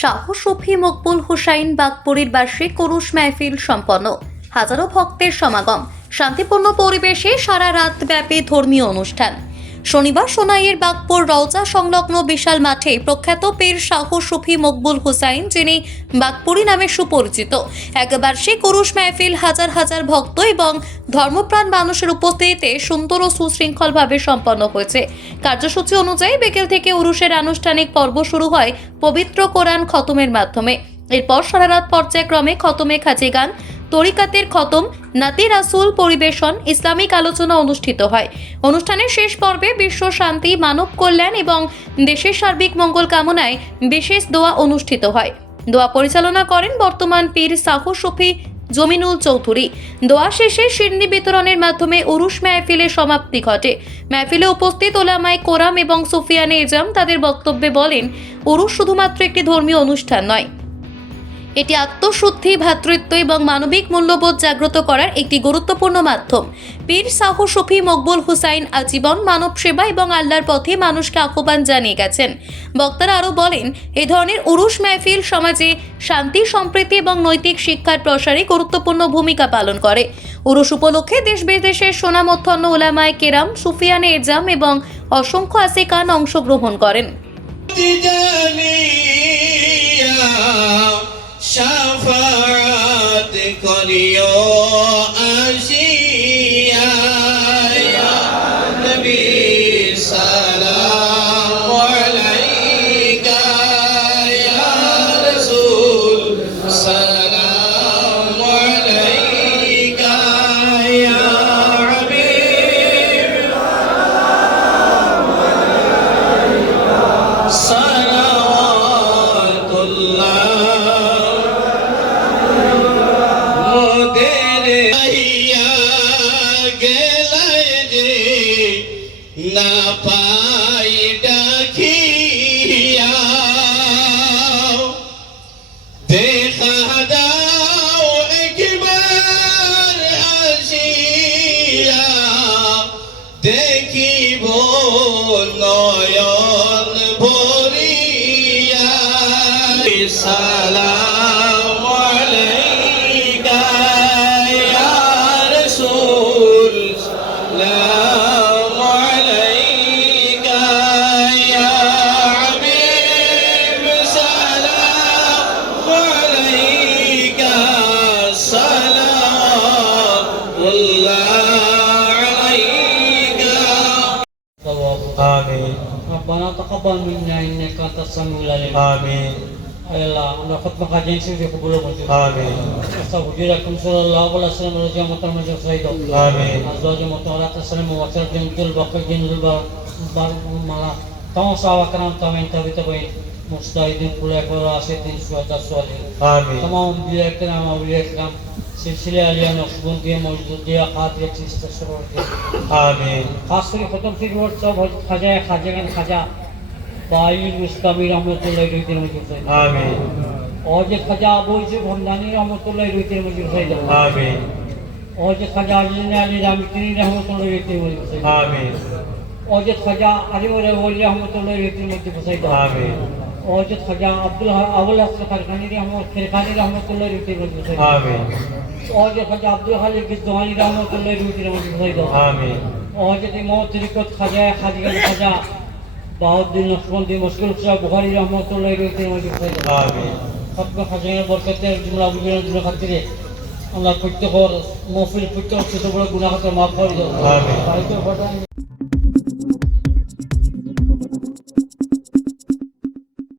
শাহ শফি মকবুল হুসাইন বাগপুরীর বার্ষিক উরুস মাহফিল সম্পন্ন। হাজারো ভক্তের সমাগম, শান্তিপূর্ণ পরিবেশে সারা রাত ব্যাপী ধর্মীয় অনুষ্ঠান। শনিবার সোনাইয়ের বাগপুর রওজা সংলগ্ন বিশাল মাঠে প্রখ্যাত পীর শাহ শফি মকবুল হুসাইন, যিনি বাগপুরী নামে সুপরিচিত, এক বার্ষিক উরুস মাহফিল হাজার হাজার ভক্ত এবং ধর্মপ্রাণ মানুষের উপস্থিতিতে সুন্দর ও সুশৃঙ্খলভাবে সম্পন্ন হয়েছে। কার্যসূচি অনুযায়ী বিকেল থেকে উরুসের আনুষ্ঠানিক পর্ব শুরু হয় পবিত্র কোরআন খতমের মাধ্যমে। এরপর সারারাত পর্যায়ক্রমে খতমে খাজি গান, তরিকাতের খতম, নাতি রাসুল পরিবেশন, ইসলামিক আলোচনা অনুষ্ঠিত হয়। অনুষ্ঠানের শেষ পর্বে বিশ্ব শান্তি, মানব কল্যাণ এবং দেশের সার্বিক মঙ্গল কামনায় বিশেষ দোয়া অনুষ্ঠিত হয়। দোয়া পরিচালনা করেন বর্তমান পীর শাহ শফি জমিনুল চৌধুরী। দোয়া শেষে শিরনি বিতরণের মাধ্যমে উরুস মাহফিলের সমাপ্তি ঘটে। মাহফিলে উপস্থিত ওলামায়ে কোরাম এবং সুফিয়ানে ইজাম তাদের বক্তব্যে বলেন, উরুস শুধুমাত্র একটি ধর্মীয় অনুষ্ঠান নয়, এটি আত্মশুদ্ধি, ভ্রাতৃত্ব এবং মানবিক মূল্যবোধ জাগ্রত করার একটি গুরুত্বপূর্ণ মাধ্যম। পীর শাহ শফি মকবুল হুসাইন আজীবন মানব সেবা এবং আল্লাহর পথে মানুষকে আহ্বান জানিয়ে গেছেন। বক্তারা আরও বলেন, এই ধরনের উরুস মাহফিল সমাজে শান্তি, সম্প্রীতি এবং নৈতিক শিক্ষার প্রসারে গুরুত্বপূর্ণ ভূমিকা পালন করে। উরুস উপলক্ষে দেশ বিদেশের সুনামধন্য ওলামায়ে কেরাম, সুফিয়ানে ইজাম এবং অসংখ্য আসিকান অংশগ্রহণ করেন। শাফাআত করিও আসিয়া ইয়া নবী সালাম আলাইকা ইয়া রাসূল সালাম আলাইকা ইয়া হাবিব সালাওয়াতুল্লাহ না পাই ডাকিয়া দেখা দাও একবার আসিয়া, দেখিব নয়ন ভরিয়া সালাম আলাইকা ইয়া রাসূল সালাম আলাইকা ইয়া হাবিব সালাম আলাইকা সালামুল্লাহ আলাইকা। آمين ربنا تقبل منا إنك أنت السميع العليم. آمين Allah, আমরা খুতবা কাজে এসে কবুল করুন। آمين হুজুরাকুম সাল্লাল্লাহু আলাইহি ওয়াসাল্লাম রাজিয়া মুতাম্মাজ সাইয়্যিদ آمين আজওয়াজ মুতাওয়ালাত সালাম ওয়া সাল্লাম জুল বাকিন জুল বার মালা তাও সাওয়া کرام তামেন তাবিতাবাই মুস্তাহিদিন কুলা করা আছে 300 সোয়ালে। آمين तमाम বিয়া کرام আউলিয়া کرام सिलसिले आलिया नक्शबंदी मौजूदिया खातिर चिश्त शुरू की। آمين खास करके खत्म से रोड सब खाजा बाइल मुस्तामी रहमतुल्लाह रहते मौजूद है। آمين और जे खाजा अबू से भंडानी रहमतुल्लाह रहते मौजूद है। آمين और जे खाजा अली रामतीरी रहमतुल्लाह रहते मौजूद है। آمين और जे खाजा अली वली रहमतुल्लाह रहते मौजूद है। آمين और जे खाजा अब्दुल अवल हसन खरकानी रहमतुल्लाह रहते मौजूद है। آمين और जे खाजा अब्दुल खालिक गिद्दवानी रहमतुल्लाह रहते मौजूद है। آمين और जे मौत तरीक़त खाजा बाउद्दीन नक्शबंदी मुश्किल शाह बुखारी रहमतुल्लाह रहते मौजूद है। آمين खत्म खजाना बरकतेर जुमला बुजुर्ग खातिरे আল্লাহ প্রত্যেক মহফিল প্রত্যেক ছোট বড় গুনাহ মাফ করে দাও। آمين